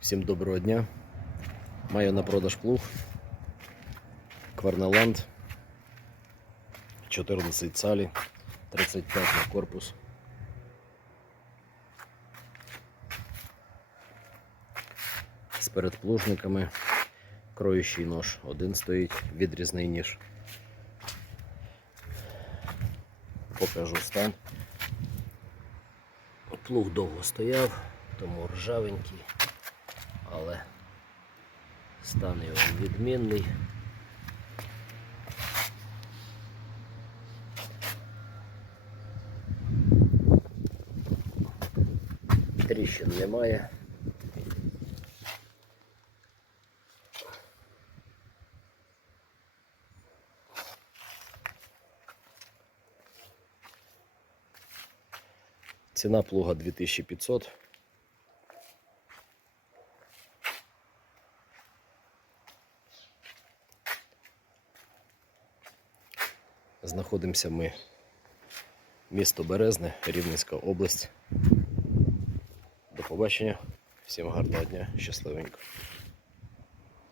Всім доброго дня. Маю на продаж плуг. Кварнеланд. 14 цалі, 35 на корпус. З передплужниками. Кроючий нож. Один стоїть, відрізний ніж. Покажу стан. Плуг довго стояв, тому ржавенький, але стан його відмінний. Тріщин немає. Ціна плуга 2500. Знаходимося ми місто Березне, Рівненська область. До побачення. Всім гарного дня, щасливенько.